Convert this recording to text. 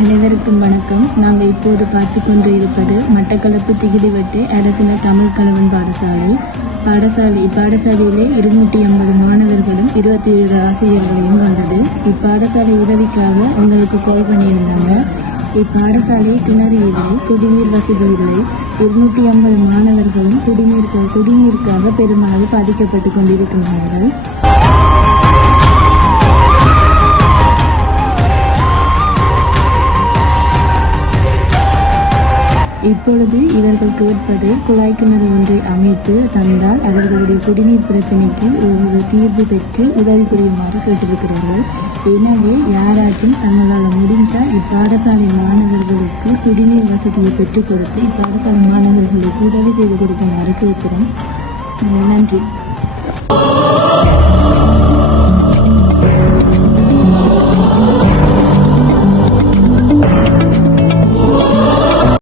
அனைவருக்கும் வணக்கம். நாங்கள் இப்போது பார்த்து கொண்டு இருப்பது மட்டக்களப்பு திகிடிவட்டு அரசின தமிழ் கலவன் பாடசாலை. பாடசாலை இப்பாடசாலையிலே இருநூற்றி ஐம்பது மாணவர்களும் இருபத்தி ஏழு ஆசிரியர்களையும் வந்தது இப்பாடசாலை உதவிக்காக எங்களுக்கு கால் பண்ணியிருந்தாங்க இப்பாடசாலை கிணறு இல்லை குடிநீர் வசதி இல்லை. இருநூற்றி ஐம்பது மாணவர்களும் குடிநீர் குடிநீருக்காக பெருமளவு பாதிக்கப்பட்டு கொண்டிருக்கின்றார்கள் இப்பொழுது இவர்கள் கேட்பது குழாய் கிணறு ஒன்றை அமைத்து தந்தால் அவர்களுடைய குடிநீர் பிரச்சனைக்கு ஒரு தீர்வு பெற்று உதவி புரியுமாறு கேட்டிருக்கிறார்கள். எனவே யாராச்சும் தங்களால் முடிந்தால் இப்பாடசாலை மாணவர்களுக்கு குடிநீர் வசதியை பெற்றுக் கொடுத்து இப்பாடசாலை மாணவர்களுக்கு உதவி செய்து கொடுக்குமாறு கேட்கிறோம். நன்றி.